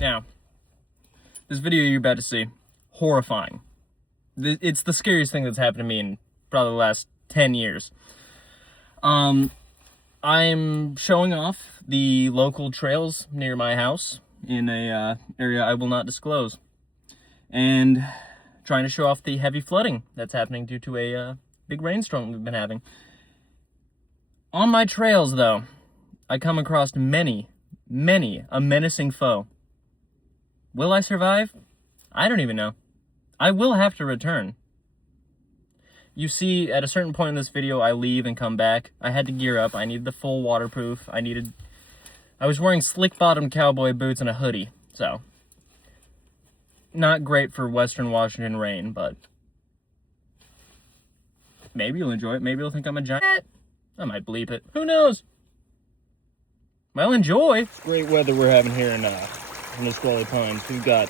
Now, this video you're about to see, horrifying. It's the scariest thing that's happened to me in probably the last 10 years. I'm showing off the local trails near my house in a area I will not disclose. And trying to show off the heavy flooding that's happening due to a big rainstorm we've been having. On my trails, though, I come across many a menacing foe. Will I survive? I don't even know. I will have to return. You see, at a certain point in this video, I leave and come back. I had to gear up. I needed the full waterproof. I was wearing slick-bottomed cowboy boots and a hoodie, so not great for Western Washington rain, but maybe you'll enjoy it. Maybe you'll think I'm a giant. I might bleep it. Who knows? Well, enjoy. It's great weather we're having here in the Squally Pines. We've got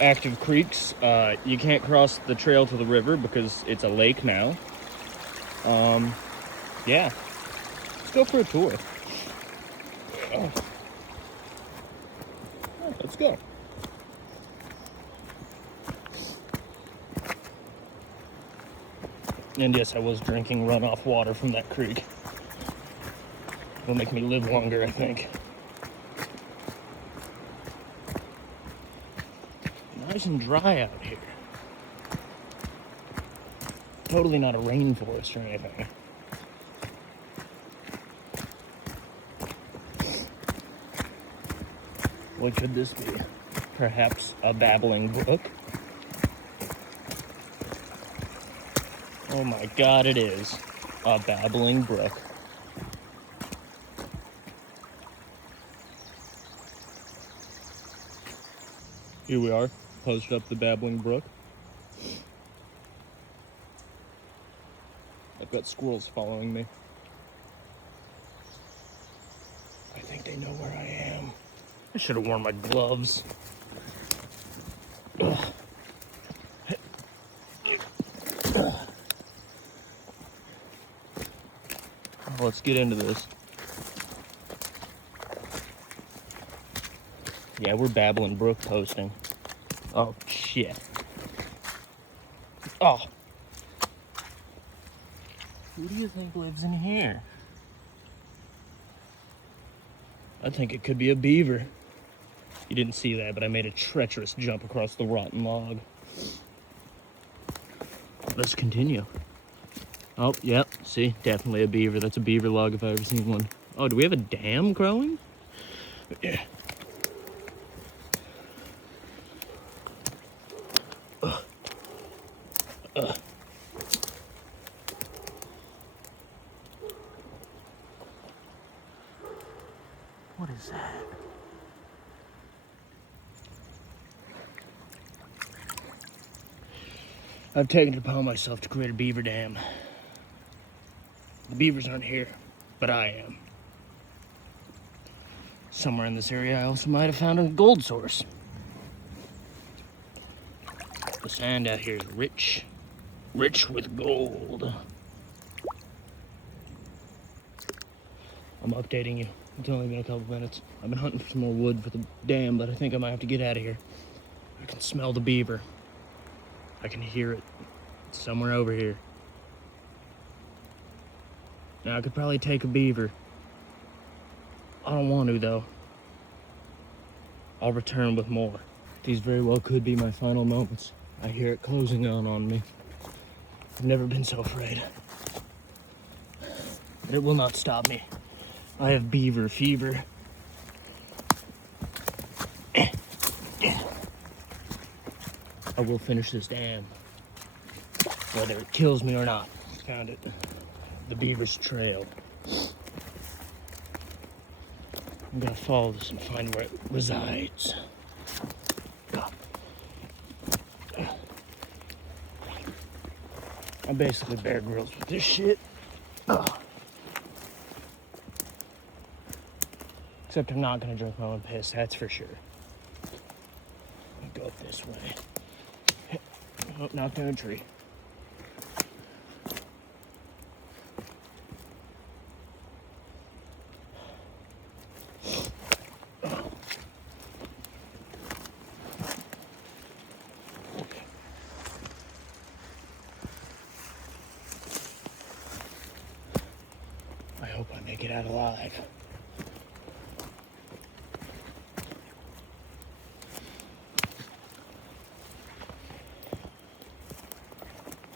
active creeks. You can't cross the trail to the river because it's a lake now. Yeah. Let's go for a tour. Oh. Yeah, let's go. And yes, I was drinking runoff water from that creek. It'll make me live longer, I think. Nice and dry out here. Totally not a rainforest or anything. What could this be? Perhaps a babbling brook? Oh my god, it is a babbling brook. Here we are, posted up the babbling brook. I've got squirrels following me. I think they know where I am. I should have worn my gloves. Ugh. Let's get into this. Yeah, we're babbling brook posting. Oh, shit. Oh. Who do you think lives in here? I think it could be a beaver. You didn't see that, but I made a treacherous jump across the rotten log. Let's continue. Oh, yep, see, definitely a beaver. That's a beaver log if I've ever seen one. Oh, do we have a dam growing? Yeah. What is that? I've taken it upon myself to create a beaver dam. The beavers aren't here, but I am. Somewhere in this area, I also might have found a gold source. The sand out here is rich with gold. I'm updating you. It's only been a couple minutes. I've been hunting for some more wood for the dam, but I think I might have to get out of here. I can smell the beaver. I can hear it. It's somewhere over here. Now, I could probably take a beaver. I don't want to, though. I'll return with more. These very well could be my final moments. I hear it closing on me. I've never been so afraid. But it will not stop me. I have beaver fever. I will finish this dam, whether it kills me or not. Found it. The beaver's trail. I'm gonna follow this and find where it resides. I'm basically Bear Grylls with this shit. Except I'm not gonna drink my own piss, that's for sure. I'll go up this way. Oh, knocked down a tree. make it out alive.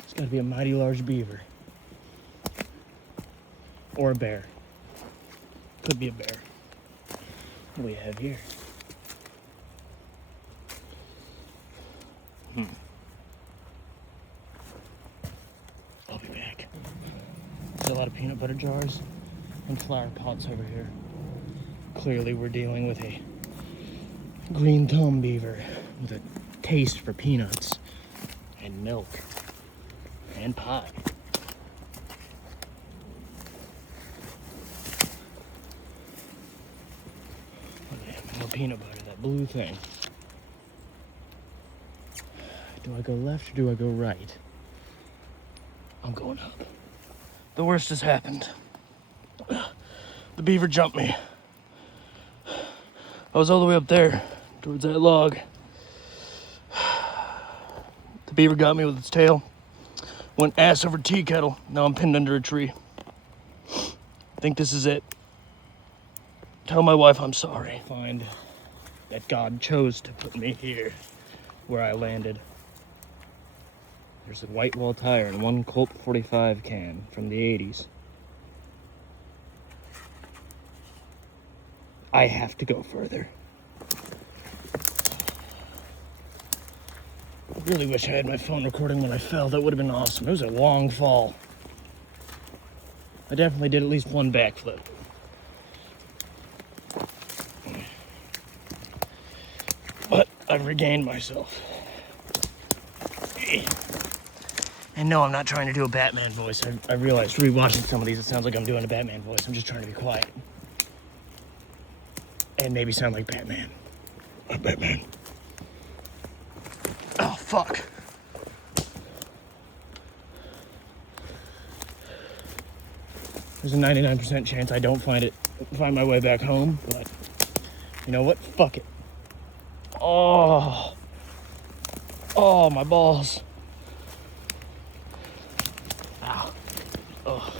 It's gotta be a mighty large beaver. Or a bear. Could be a bear. What do we have here? I'll be back. There's a lot of peanut butter jars and flower pots over here. Clearly we're dealing with a green thumb beaver with a taste for peanuts and milk and pie. No peanut butter, that blue thing. Do I go left or do I go right? I'm going up. The worst has happened. The beaver jumped me. I was all the way up there towards that log. The beaver got me with its tail. Went ass over tea kettle. Now I'm pinned under a tree. I think this is it. Tell my wife I'm sorry. Find that God chose to put me here where I landed. There's a white wall tire and one Colt 45 can from the 80s. I have to go further. I really wish I had my phone recording when I fell. That would have been awesome. It was a long fall. I definitely did at least one backflip. But I've regained myself. And no, I'm not trying to do a Batman voice. I realized rewatching some of these, it sounds like I'm doing a Batman voice. I'm just trying to be quiet. And maybe sound like Batman. I'm Batman. Oh, fuck. There's a 99% chance I don't find my way back home, but you know what? Fuck it. Oh, my balls. Ow. Oh.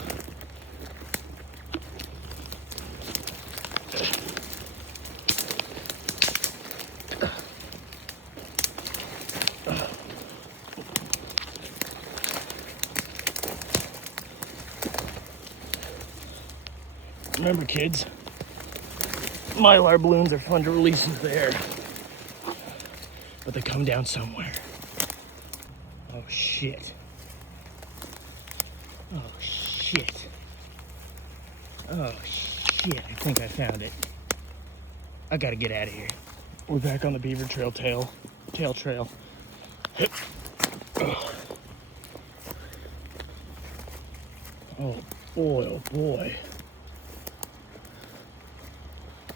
Remember, kids, Mylar balloons are fun to release into the air, but they come down somewhere. Oh shit. Oh shit. Oh shit, I think I found it. I gotta get out of here. We're back on the Beaver Trail tail trail. Oh boy, oh boy.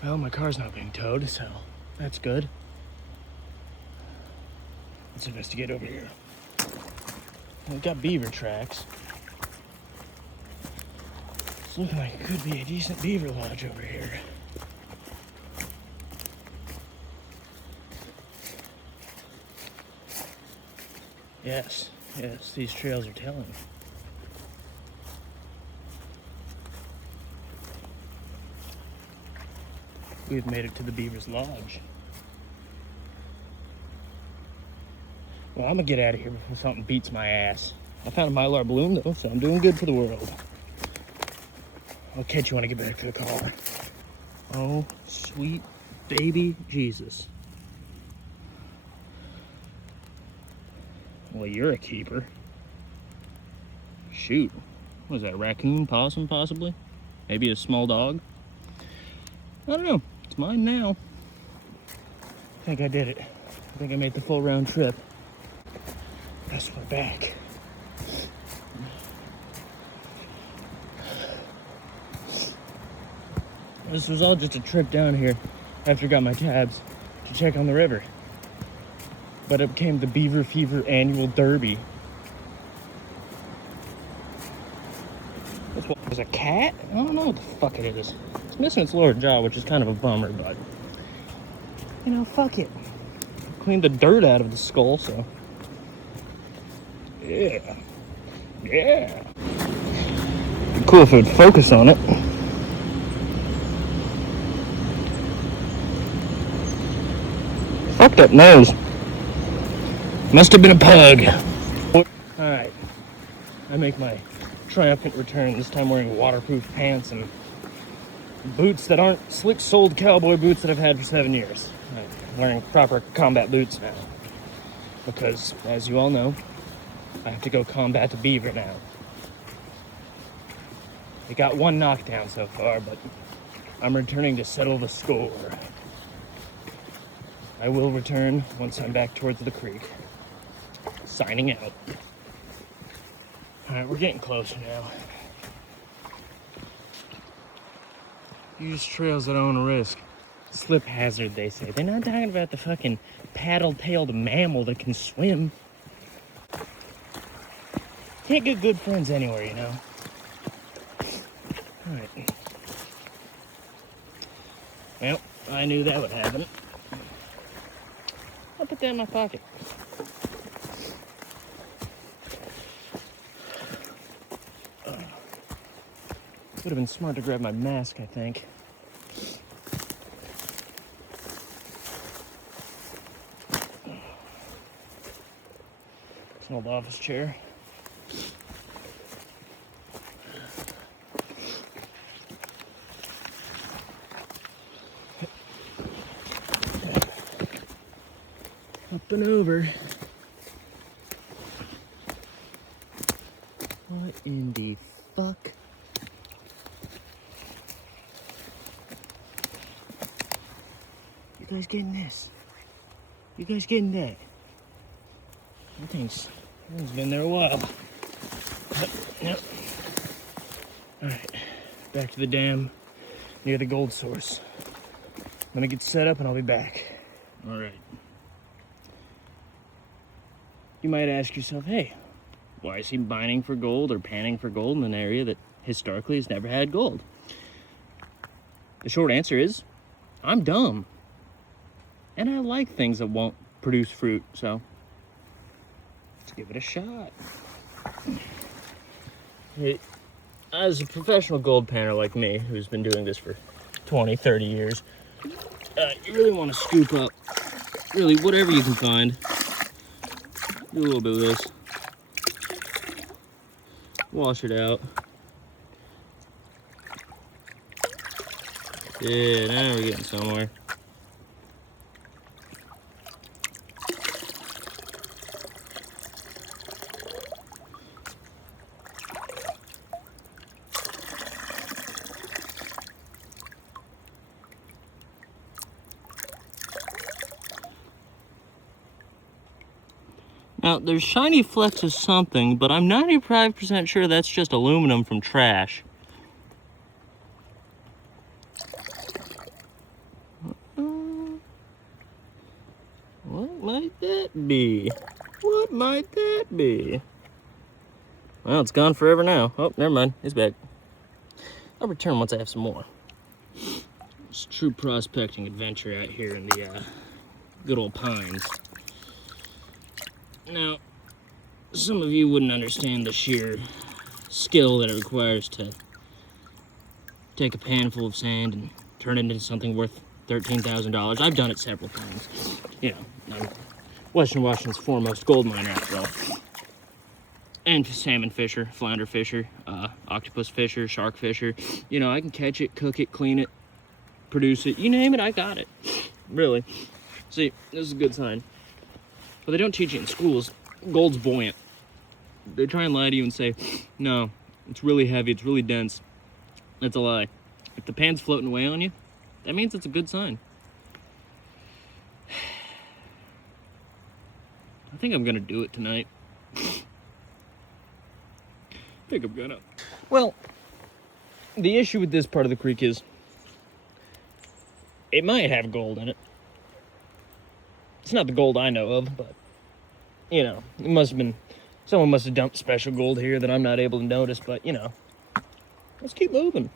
Well, my car's not being towed, so that's good. Let's investigate over here. We've got beaver tracks. It's looking like it could be a decent beaver lodge over here. Yes, these trails are telling. We've made it to the Beaver's Lodge. Well, I'm gonna get out of here before something beats my ass. I found a Mylar balloon though, so I'm doing good for the world. I'll catch you when I get back to the car. Oh, sweet baby Jesus. Well, you're a keeper. Shoot. What is that, a raccoon, possum, possibly? Maybe a small dog? I don't know. It's mine now. I think I did it. I think I made the full round trip. Yes, we're back. This was all just a trip down here after I got my tabs to check on the river. But it became the Beaver Fever Annual Derby. There's a cat? I don't know what the fuck it is. It's missing its lower jaw, which is kind of a bummer, but you know, fuck it. Cleaned the dirt out of the skull, so yeah. It'd be cool if it would focus on it. fucked up nose. Must have been a pug. Alright. I make my triumphant return, this time wearing waterproof pants and boots that aren't slick-soled cowboy boots that I've had for 7 years. I'm wearing proper combat boots now. Because, as you all know, I have to go combat the Beaver now. We got one knockdown so far, but I'm returning to settle the score. I will return once I'm back towards the creek. Signing out. Alright, we're getting closer now. Use trails at own risk. Slip hazard, they say. They're not talking about the fucking paddle-tailed mammal that can swim. Can't get good friends anywhere, you know. Alright. Well, I knew that would happen. I'll put that in my pocket. Would have been smart to grab my mask, I think. It's an old office chair. Up and over. What in the fuck? You guys getting this? You guys getting that? That thing's been there a while. Yep. Alright, back to the dam near the gold source. I'm gonna get set up and I'll be back. Alright. You might ask yourself, hey, why is he mining for gold or panning for gold in an area that historically has never had gold? The short answer is, I'm dumb. And I like things that won't produce fruit, so let's give it a shot. Hey, as a professional gold panner like me, who's been doing this for 20, 30 years, you really want to scoop up, really, whatever you can find. Do a little bit of this. Wash it out. Yeah, now we're getting somewhere. Now, there's shiny flecks of something, but I'm 95% sure that's just aluminum from trash. What might that be? What might that be? Well, it's gone forever now. Oh, never mind. It's back. I'll return once I have some more. It's a true prospecting adventure out here in the good old pines. Now, some of you wouldn't understand the sheer skill that it requires to take a pan full of sand and turn it into something worth $13,000. I've done it several times. You know, I'm Western Washington's foremost gold miner after all. And salmon fisher, flounder fisher, octopus fisher, shark fisher. You know, I can catch it, cook it, clean it, produce it. You name it, I got it. Really. See, this is a good sign. But they don't teach it in schools. Gold's buoyant. They try and lie to you and say, no, it's really heavy, it's really dense. That's a lie. If the pan's floating away on you, that means it's a good sign. I think I'm gonna do it tonight. Well, the issue with this part of the creek is it might have gold in it. It's not the gold I know of, but, you know, it must have been, someone must have dumped special gold here that I'm not able to notice, but, you know, let's keep moving.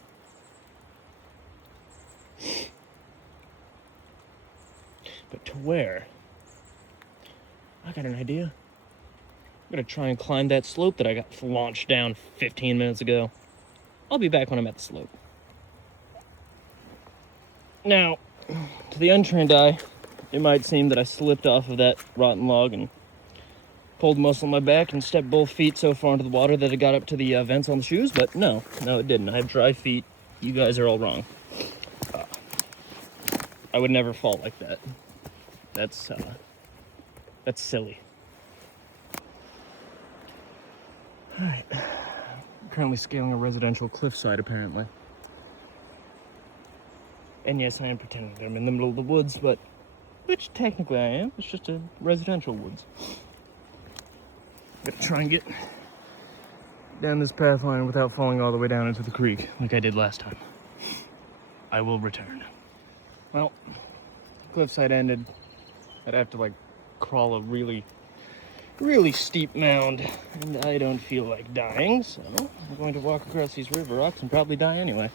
But to where? I got an idea. I'm gonna try and climb that slope that I got launched down 15 minutes ago. I'll be back when I'm at the slope. Now, to the untrained eye, it might seem that I slipped off of that rotten log and pulled muscle in my back and stepped both feet so far into the water that it got up to the vents on the shoes, but no, it didn't. I have dry feet. You guys are all wrong. I would never fall like that. That's silly. All right. I'm currently scaling a residential cliffside, apparently. And yes, I am pretending that I'm in the middle of the woods, but which technically I am. It's just a residential woods. Gonna try and get down this path line without falling all the way down into the creek like I did last time. I will return. Well, cliffside ended. I'd have to like crawl a really steep mound, and I don't feel like dying, so I'm going to walk across these river rocks and probably die anyway.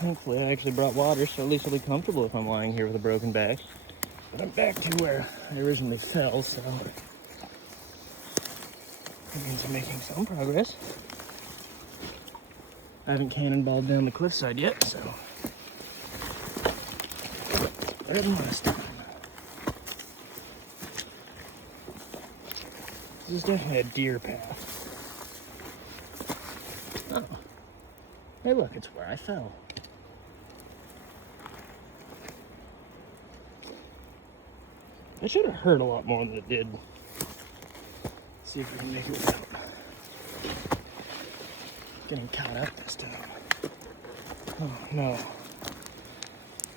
Thankfully, I actually brought water, so at least I'll be comfortable if I'm lying here with a broken back. But I'm back to where I originally fell, so that means I'm making some progress. I haven't cannonballed down the cliffside yet, so better than last time. This is definitely a deer path. Oh. Hey look, it's where I fell. It should have hurt a lot more than it did. Let's see if we can make it without getting caught up this time. Oh no.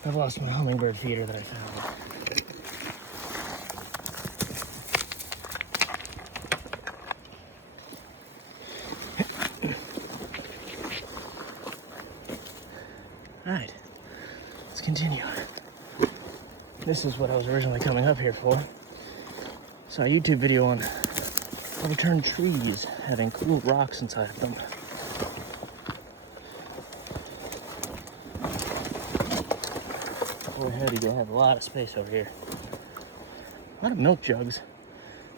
I've lost my hummingbird feeder that I found. Alright, let's continue. This is what I was originally coming up here for. Saw a YouTube video on overturned trees having cool rocks inside of them. Boy, howdy, they have a lot of space over here. A lot of milk jugs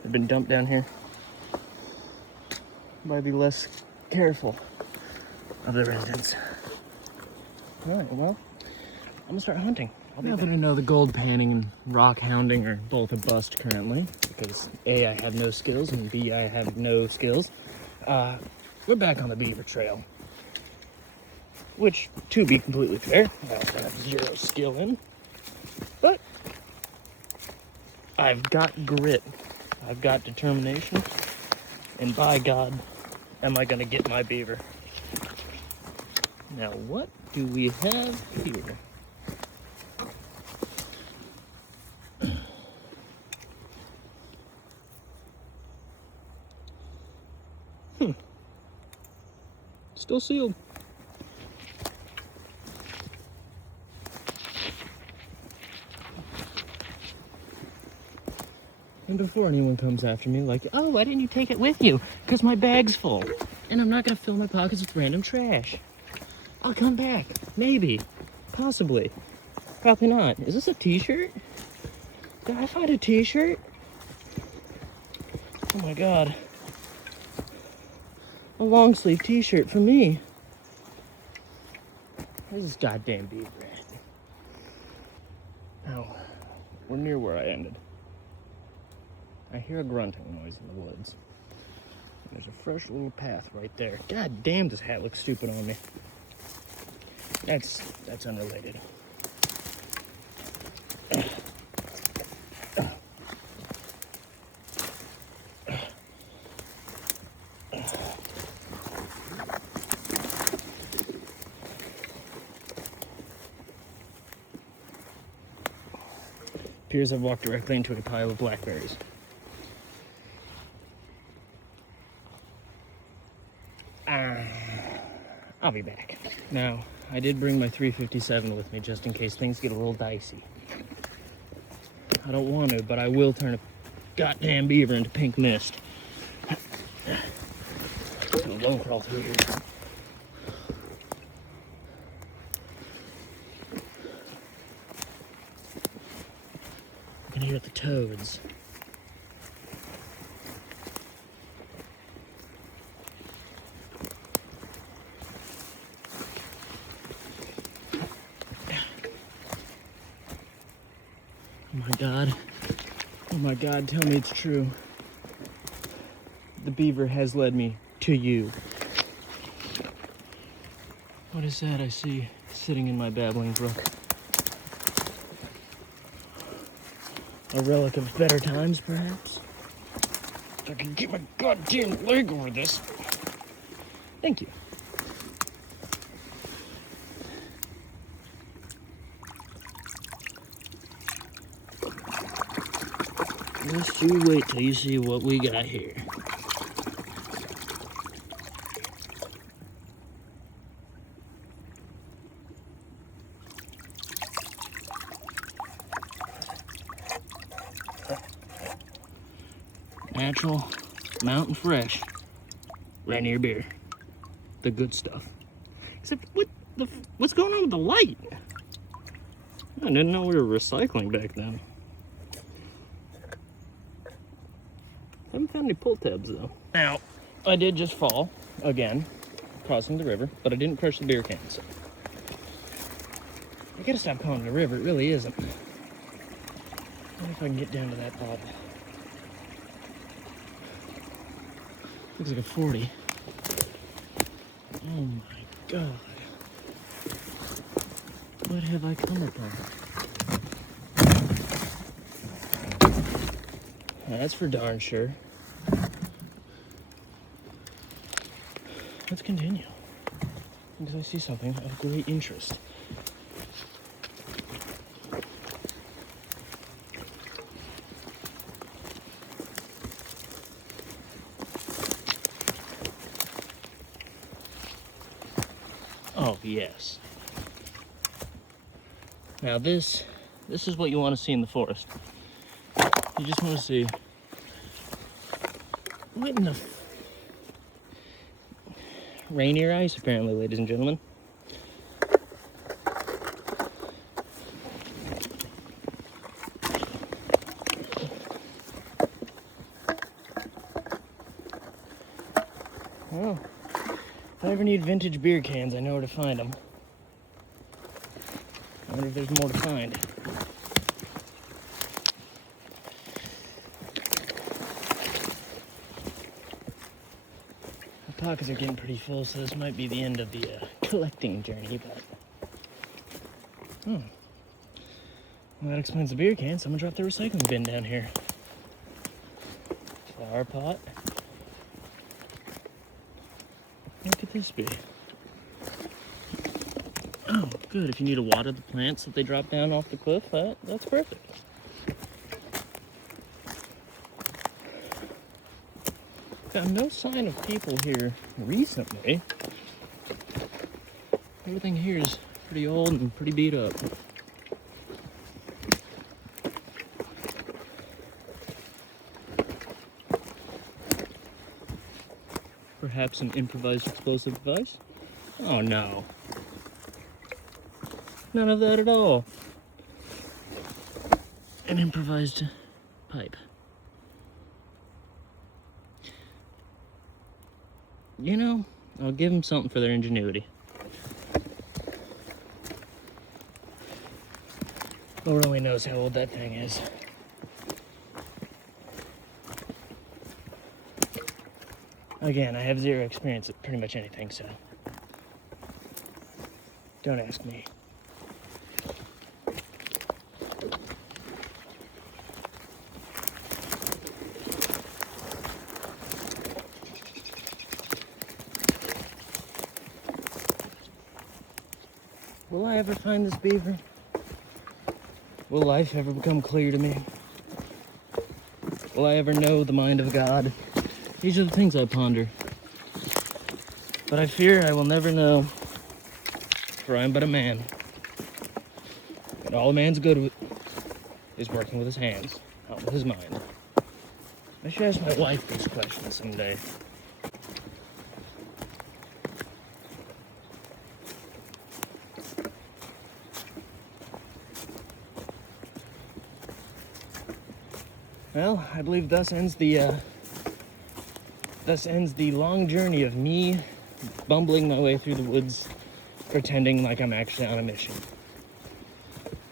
have been dumped down here. Might be less careful of the residents. Alright, well, I'm gonna start hunting. Now that I know the gold panning and rock hounding are both a bust currently, because A, I have no skills, and B, I have no skills, we're back on the Beaver Trail. Which, to be completely fair, I also have zero skill in. But I've got grit, I've got determination, and by God, am I gonna get my beaver. Now, what do we have here? Still sealed. And before anyone comes after me like, oh, why didn't you take it with you? Because my bag's full. And I'm not going to fill my pockets with random trash. I'll come back. Maybe. Possibly. Probably not. Is this a t-shirt? Did I find a t-shirt? Oh my God. A long sleeve t-shirt for me. Where's this goddamn beaver at? Oh, we're near where I ended. I hear a grunting noise in the woods. There's a fresh little path right there. God damn, this hat looks stupid on me. That's unrelated. Appears I've walked directly into a pile of blackberries. I'll be back. Now, I did bring my 357 with me just in case things get a little dicey. I don't want to, but I will turn a goddamn beaver into pink mist. So don't crawl through here. I can hear the toads. Oh my God. Oh my God, tell me it's true. The beaver has led me to you. What is that I see sitting in my babbling brook? A relic of better times, perhaps? If I could get my goddamn leg over this. Thank you. Just you wait till you see what we got here. Natural, mountain fresh, Rainier beer. The good stuff. Except, what's going on with the light? I didn't know we were recycling back then. Haven't found any pull tabs though. Now, I did just fall again, crossing the river, but I didn't crush the beer cans. I gotta stop calling it a river, it really isn't. I wonder if I can get down to that bottle. Looks like a 40. Oh my God. What have I come upon? That's for darn sure. Let's continue, because I see something of great interest. Oh, yes. Now this is what you want to see in the forest. You just want to see what in the Rainier ice, apparently, ladies and gentlemen. Well, if I ever need vintage beer cans, I know where to find them. I wonder if there's more to find. My pockets are getting pretty full, so this might be the end of the collecting journey, but... Well, that explains the beer can. Someone dropped the recycling bin down here. Flower pot. What could this be? Oh, good. If you need to water the plants that they drop down off the cliff, that's perfect. Found no sign of people here recently. Everything here is pretty old and pretty beat up. Perhaps an improvised explosive device? Oh no. None of that at all. An improvised pipe. You know, I'll give them something for their ingenuity. Lord only knows how old that thing is. Again, I have zero experience at pretty much anything, so don't ask me. Will I ever find this beaver? Will life ever become clear to me? Will I ever know the mind of God? These are the things I ponder. But I fear I will never know, for I am but a man. And all a man's good with is working with his hands, not with his mind. I should ask my wife this question someday. Well, I believe thus ends the long journey of me bumbling my way through the woods, pretending like I'm actually on a mission.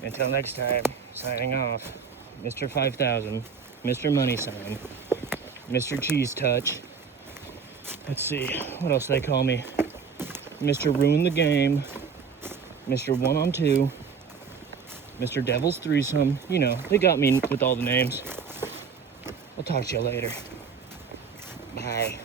Until next time, signing off. Mr. 5000, Mr. Money Sign, Mr. Cheese Touch. Let's see, what else do they call me? Mr. Ruin the Game, Mr. 1-on-2, Mr. Devil's Threesome. You know, they got me with all the names. I'll talk to you later. Bye.